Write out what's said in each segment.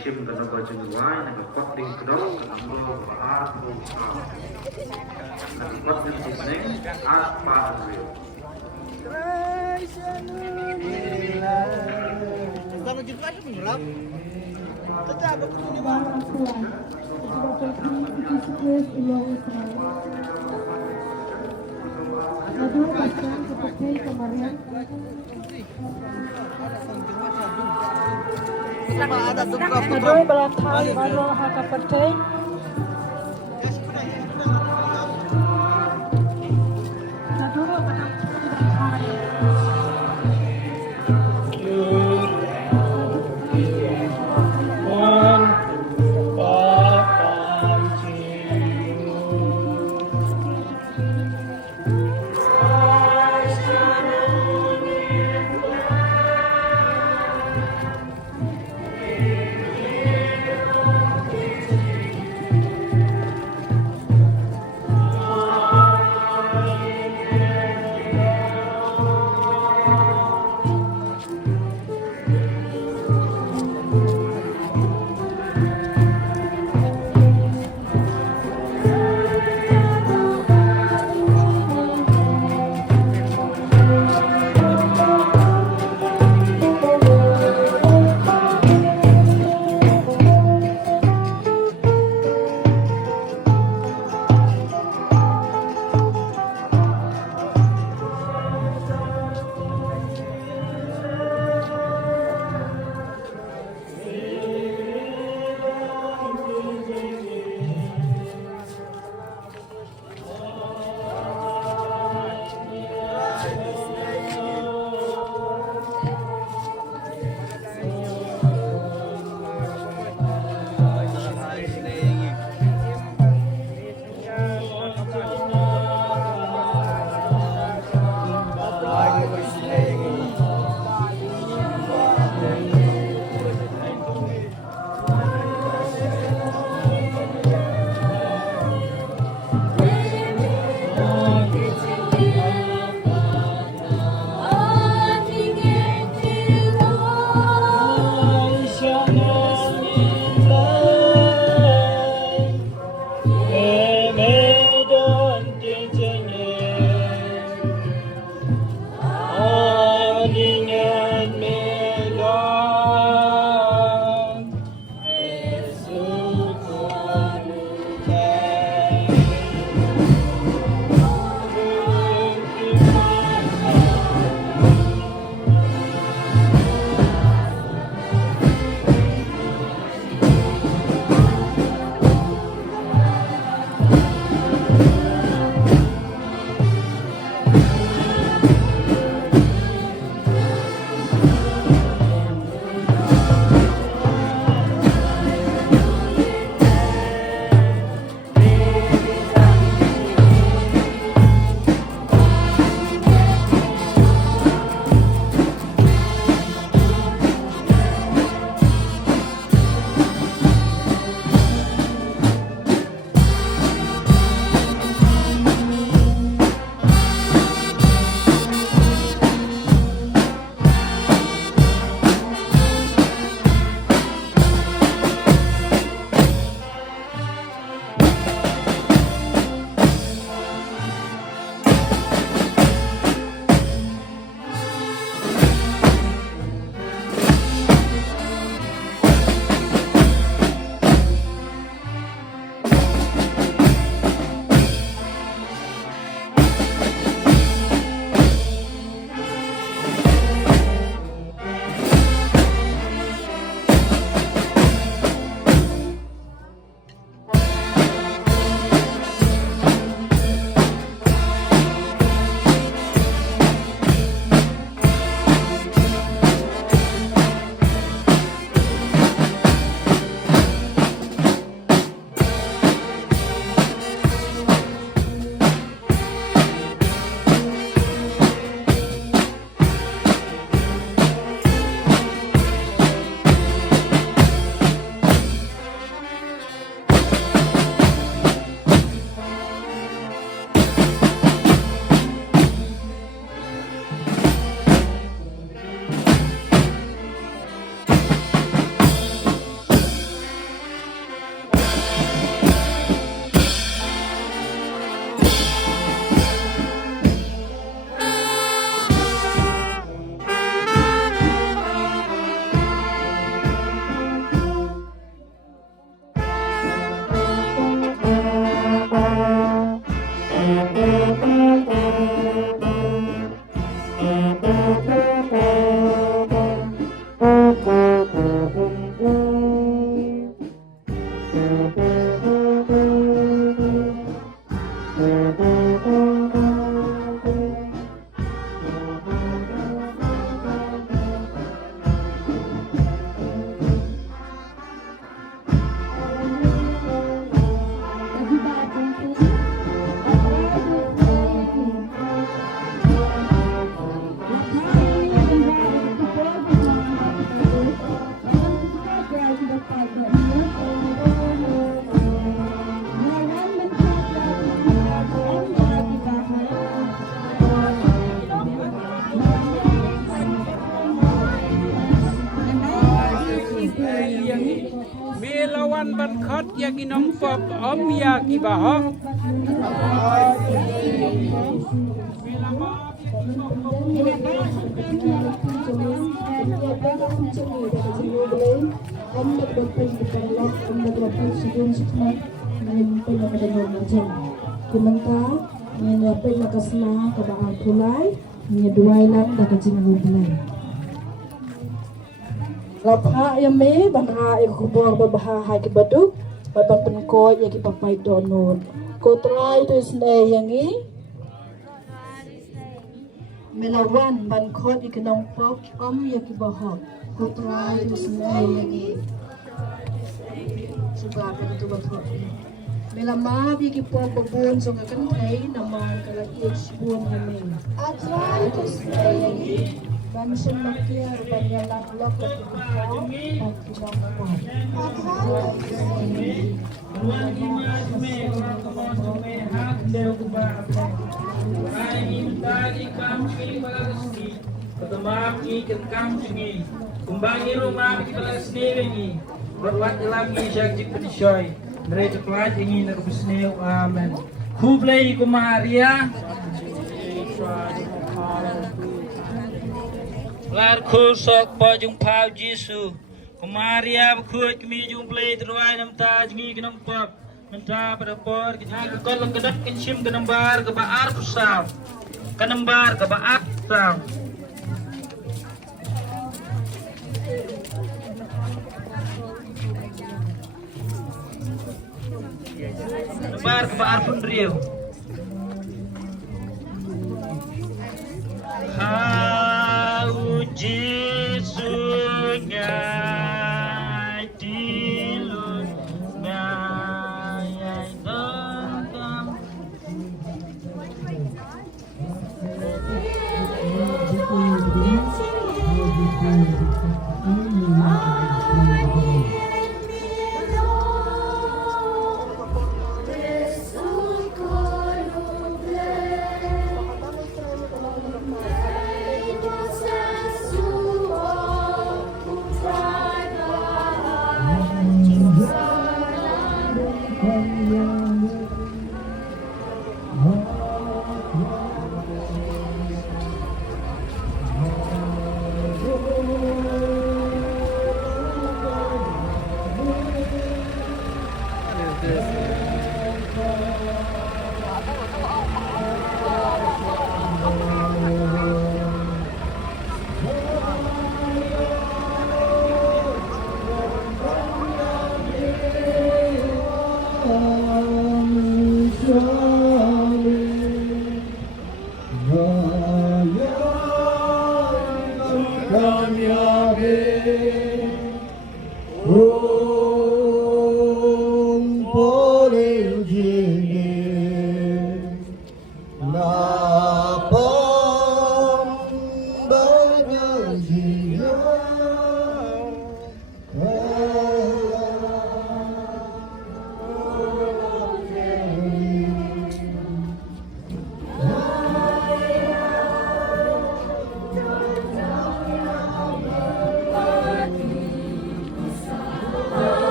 sim dan bajing wai na pot ding kedok ambo ar bu na pot ding sing as pa ri Sama juga ada mengelap. Kita apa ini bang? Adoy belakang baru haka percaya. Melawan Bankot yang inompop Om Yaki Bahok. Lapha yame banha ikubor babaha hai kibaduk babang penko ya kipapai donor kotrai tu isne yangi melawan bankot ikenong pok om ya kibaho kotrai tu isne yangi suka begitu betul melama bi kipon babun so kan kai nama kala isbun yame atrai tu isne yangi Bansen makia rupanya lak-lak lagi Kumbangi rumah di balas sendiri berbuat lagi syakjik penisoi mereka kelas ingin aku besneu amen kublai kumaria Lar khusok po jung phao Giêsu kumaria khut mi jung play terwai nam ta jingi kenam pop menta pada por jingi ko lang kedap kensim kenembar ke baar pusam kenembar ke baar pusam kenembar ke baar pun riu Giêsu ngài đi luôn ngài đơn tâm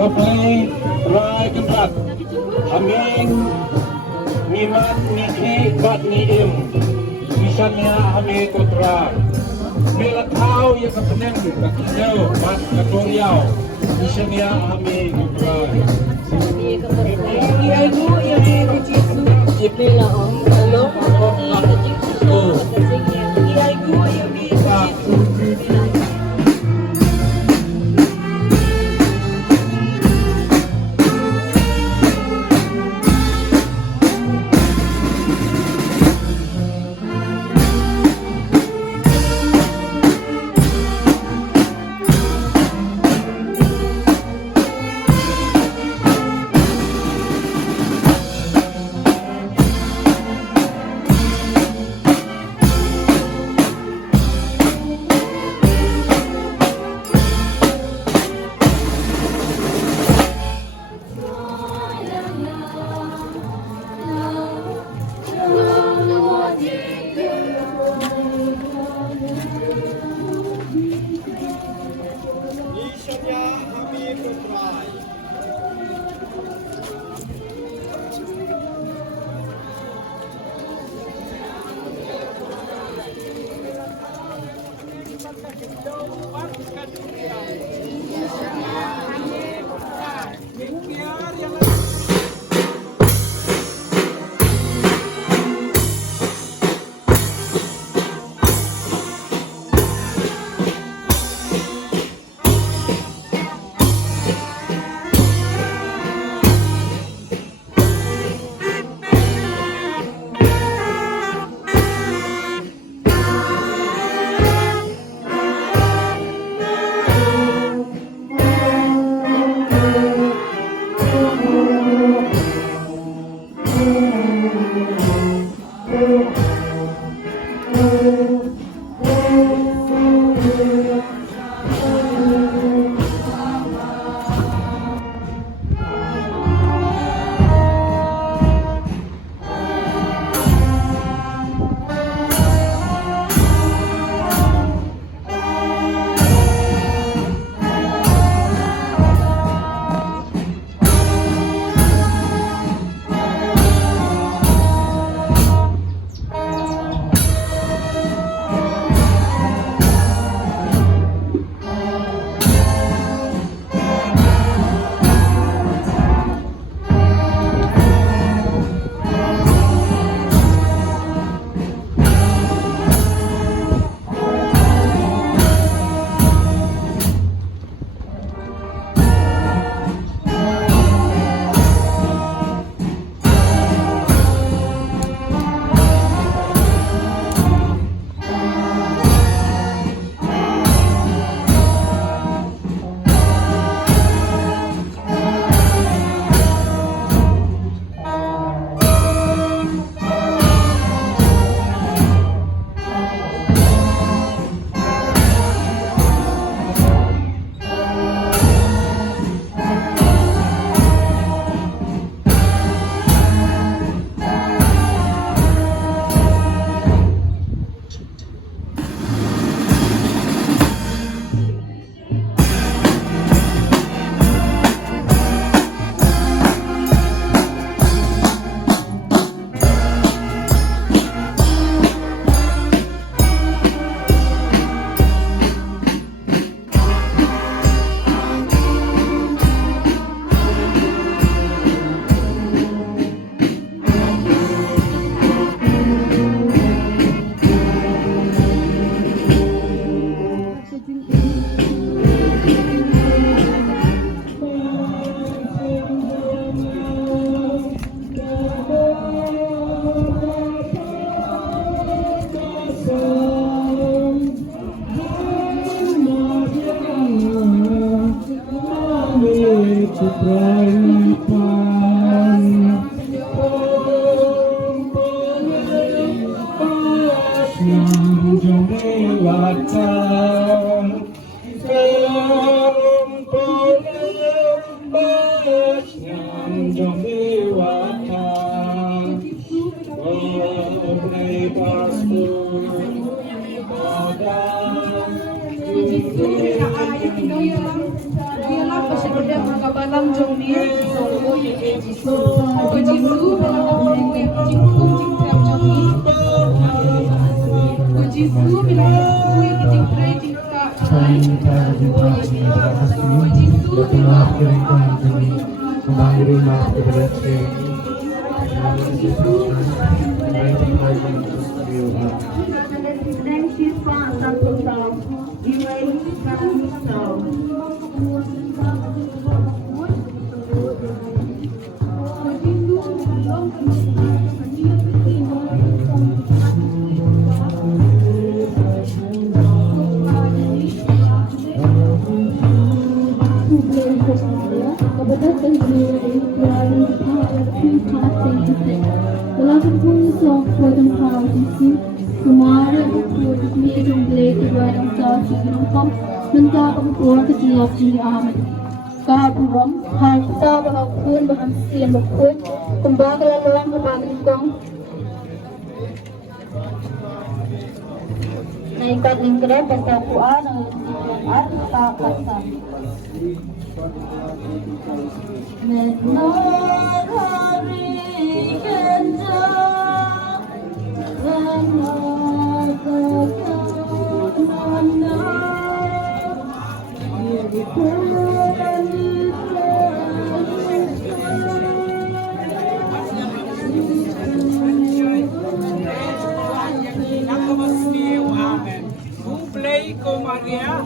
Bapak Rai Ketat Aming Nimat Niki Bat Niim Misalnya Aming Kotra Mila Tau yang kepeneng Kakisau Mas Katoriau misalnya kami gubray. Iaigo yung Jisu. Nila angalo ni Jisu. Iaigo yung Jisu. rumah berloceng dan disusahkan dan lagi diubah. Kaburam, harta bahapun bahamsian bakut, kembang kelaluan kebaningkong. Naikat lingkre pentakuan ng arta kasa. Menari ganja, Play ko Maria.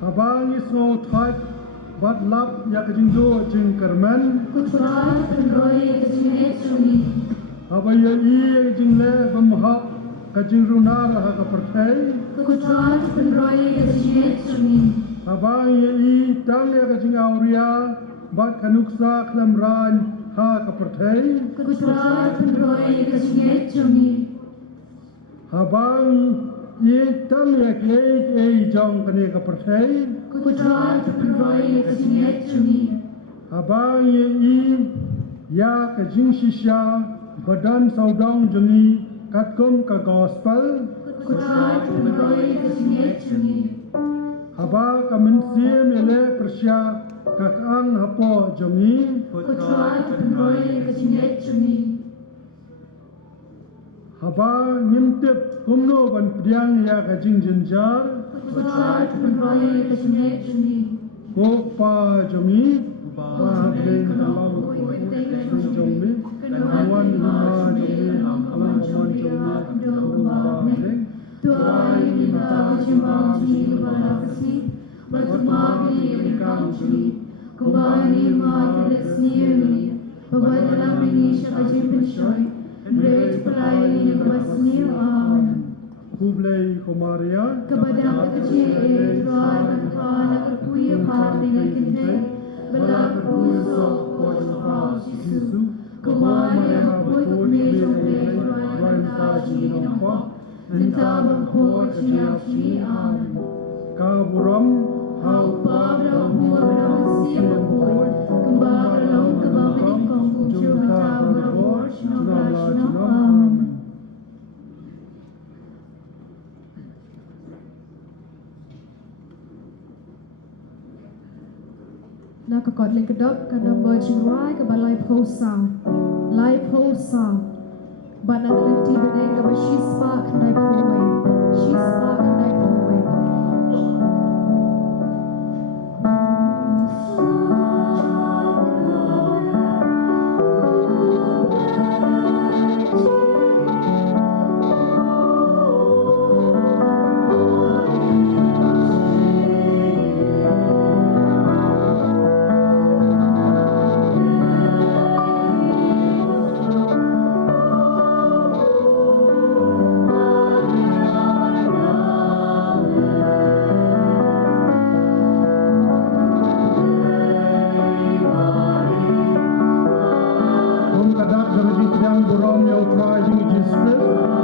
Abang isno type bat lap ya kejindo jeng kerman. Abaya I jeng le bamhak kejing runar ha ka pertai. Abang I tang ya kejing auria bat kanuksa klamran ha ka pertai. Abang I tang ya klei jong kane ka pertai. Abang I ya kejing shisha badan saudang jengi katkum ka gospel. Haba kaminsim ele persya kakang hapo jengi. Haba ngimtip kumno ban pdiang ya kajing jenjar. Kopa jengi. Bahageng dalam jengi. Awan lima jengi. Awan jengi. Bahageng. Tuai minta berjumpa jengi berafsi. Bertemani ilikam jengi. Kubani mati lesniuni. Babadalam ini syakajim pensyoy. Beri pelai ini kebasni. Amen. Kublai Komaria. Kepada kecil Tuhan Tuhan agar puya part dengan kita. Berlaku kuasa Yesus. Kumari yang berbuat meja Tuhan taji nampak. Minta berbuat nyafsi. Amen. Kaburam. Hau pada buram siap berbuat. Kembali lalu kembali kamu juga berbuat. Amen. Nakakot lang kadap kada merching rai ka balay posa live posa banang rinti bene ka ba she spark na poe Kadak dari yang burung yang try Jesus Christ.